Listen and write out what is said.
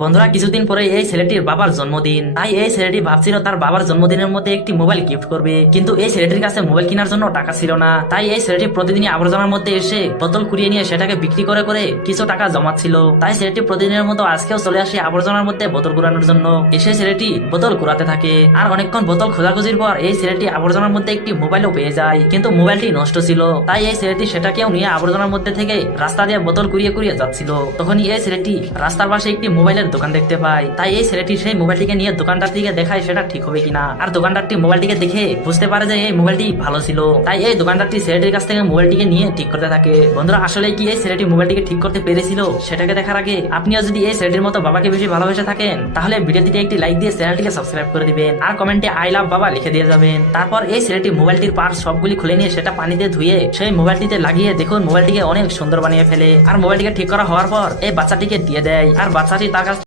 বন্ধুরা, কিছুদিন পরে এই ছেলেটির বাবার জন্মদিন। তাই এই ছেলেটি ভাবছিল তার বাবার জন্মদিনের মধ্যে একটি মোবাইল গিফট করবে, কিন্তু এই ছেলেটির কাছে মোবাইল কেনার জন্য টাকা ছিল না। তাই এই ছেলেটি প্রতিদিনই আবর্জনার মধ্যে এসে বোতল কুড়িয়ে নিয়ে সেটাকে বিক্রি করে করে কিছু টাকা জমাচ্ছিল। তাই ছেলেটি প্রতিদিনের মতো আজকেও চলে আসে আবর্জনার মধ্যে বোতল কুড়ানোর জন্য। এসে ছেলেটি বোতল কুড়াতে থাকে, আর অনেকক্ষণ বোতল খোঁজাখুঁজির পর এই ছেলেটি আবর্জনার মধ্যে একটি মোবাইলও পেয়ে যায়, কিন্তু মোবাইলটি নষ্ট ছিল। তাই এই ছেলেটি সেটাকেও নিয়ে আবর্জনার মধ্যে থেকে রাস্তা দিয়ে বোতল কুড়িয়ে কুড়িয়ে যাচ্ছিল। তখনই এই ছেলেটি রাস্তার পাশে একটি মোবাইলের দোকান দেখতে পায়। তাই এই ছেলেটি সেই মোবাইলটিকে নিয়ে দোকানদার দিকে দেখায় সেটা ঠিক হবে কিনা। আর দোকানদারটি মোবাইলটিকে দেখে বুঝতে পারে যে এই মোবাইলটি ভালো ছিল। তাই এই দোকানদারটি ছেলেটির কাছ থেকে মোবাইলটিকে নিয়ে ঠিক করতে থাকে। বন্ধুরা, আসলে কি এই ছেলেটি মোবাইলটিকে ঠিক করতে পেরেছিল সেটাকে দেখার আগে আপনিও যদি এই ছেলেটির মতো বাবাকে বেশি ভালোবেসে থাকেন, তাহলে ভিডিওটিতে একটি লাইক দিয়ে চ্যানেলটিকে সাবস্ক্রাইব করে দিবেন, আর কমেন্টে আই লাভ বাবা লিখে দিয়ে যাবেন। তারপর এই ছেলেটি মোবাইলটির পার্টস সবগুলি খুলে নিয়ে সেটা পানিতে ধুয়ে সেই মোবাইলটিতে লাগিয়ে দেখুন মোবাইলটিকে অনেক সুন্দর বানিয়ে ফেলে। আর মোবাইলটিকে ঠিক করা হওয়ার পর এই বাচ্চাটিকে দিয়ে দেয়, আর বাচ্চাটি তার কাছে